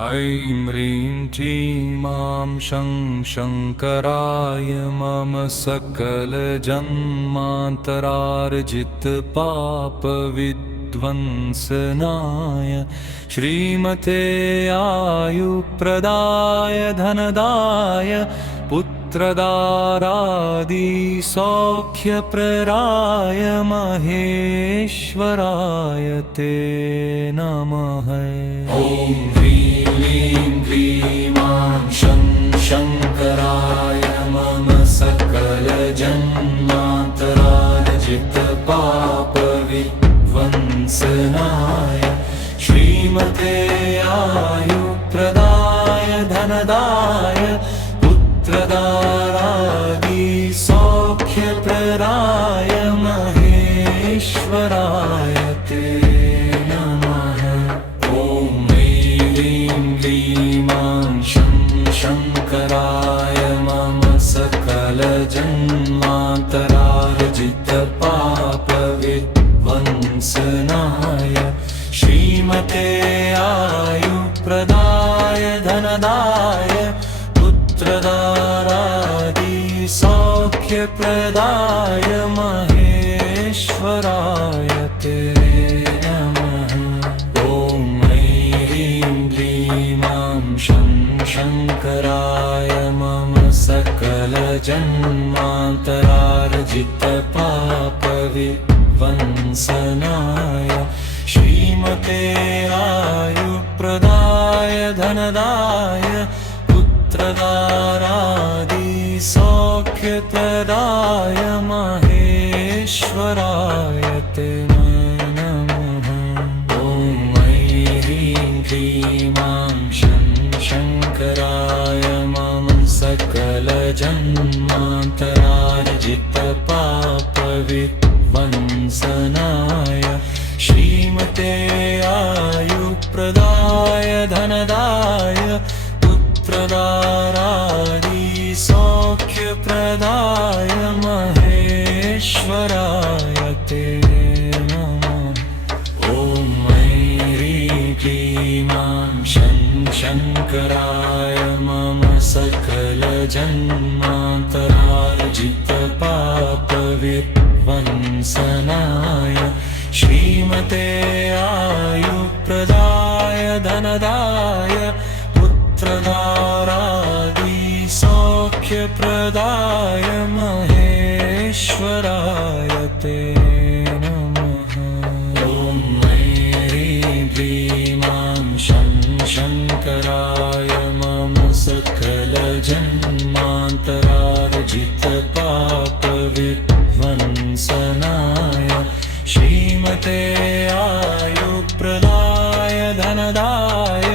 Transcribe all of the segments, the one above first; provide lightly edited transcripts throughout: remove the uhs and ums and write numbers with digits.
ऐं ह्रीं क्लीं शङ्कराय मम सकलजन्मान्तरार्जितपापविध्वंसनाय श्रीमते आयुप्रदाय धनदाय पुत्रदारादिसौख्यप्रदाय महेश्वराय ते नमः। ॐ ह्रीं क्लीं शङ्कराय मम सकलजन्मान्तरार्जितपापविध्वंसनाय श्रीमते आयुप्रदाय धनदाय पुत्रदारादिसौख्यप्रदाय महेश्वराय ते नमः। ॐ ह्रीं क्लीं शङ्कराय मम सकलजन्मान्तरार्जितपापविध्वंसनाय श्रीमते आयुप्रदाय धनदाय पुत्रदारादिसौख्यप्रदाय महेश्वराय ते नमः। ॐ ह्रीं क्लीं शङ्कराय मम सकलजन्मान्तरार्जितपापविध्वंसनाय श्रीमते आयुप्रदाय धनदाय पुत्रदारादिसौख्यप्रदाय महेश्वराय ते नमः। ॐ ह्रीं क्लीं शङ्कराय मम सकलजन्मान्तरार्जितपापविध्वंसनाय श्रीमते आयुप्रदाय धनदाय पुत्रदारादिसौख्यप्रदाय महेश्वराय ते नमः। ॐ ह्रीं क्लीं शङ्कराय मम सकलजन्मान्तरार्जितपापविध्वंसनाय श्रीमते आयुप्रदाय धनदाय पुत्रदारादिसौख्यप्रदाय महेश्वराय ते नमः। ॐ ह्रीं क्लीं शङ्कराय मम सकलजन्मान्तरार्जितपापविध्वंसनाय श्रीमते आयुप्रदाय धनदाय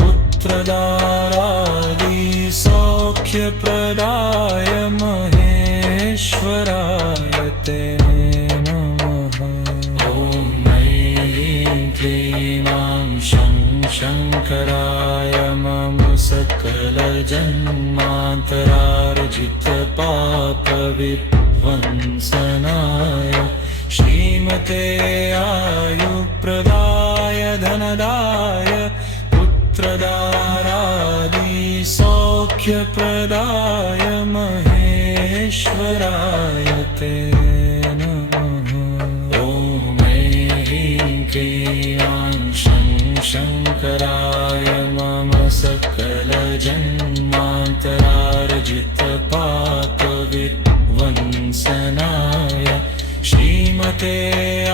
पुत्रदारादिसौख्यप्रदाय महेश्वराय ते नमः। ॐ ह्रीं क्लीं शङ्कराय मम सकलजन्मान्तरार्जितपापविध्वंसनाय श्रीमते आयुप्रदाय धनदाय पुत्रदारादिसौख्यप्रदाय महेश्वराय ते नमः। ॐ ह्रीं क्लीं शङ्कराय मम सकलजन्मान्तरार्जितपापविध्वंसनाय श्रीमते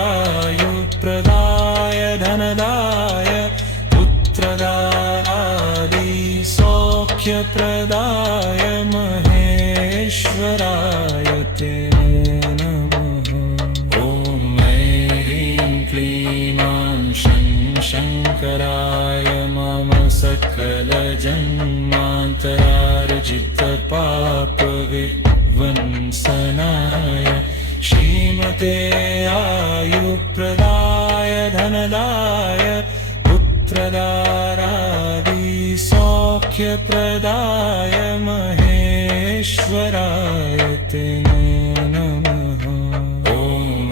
आयुप्रदाय धनदाय पुत्रदारादिसौख्यप्रदाय महेश्वराय ते नमः। ॐ ह्रीं क्लीं शङ्कराय मम सकलजन्मान्तरार्जितपापविध्वंसनाय श्रीमते आयुप्रदाय धनदाय पुत्रदारादिसौख्यप्रदाय महेश्वराय ते नमः। ॐ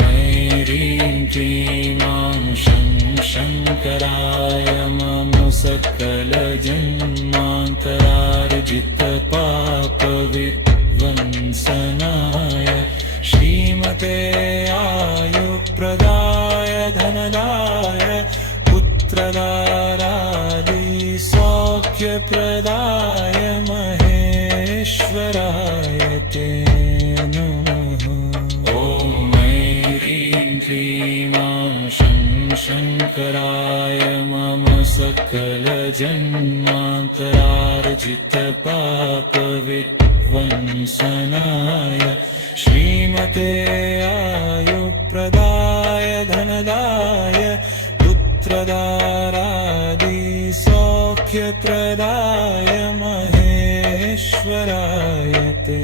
ह्रीं क्लीं शङ्कराय मम सकलजन्मान्तरार्जितपापविध्वंसनाय श्रीमते आयुप्रदाय धनदाय पुत्रदारादि सौख्यप्रदाय महेश्वराय ते नमः। ॐ ऐं ह्रीं शङ्कराय मम सकलजन्मान्तरार्जितपापविध्वंसनाय श्रीमते आयुप्रदाय धनदाय पुत्रदारादि सौख्यप्रदाय महेश्वराय ते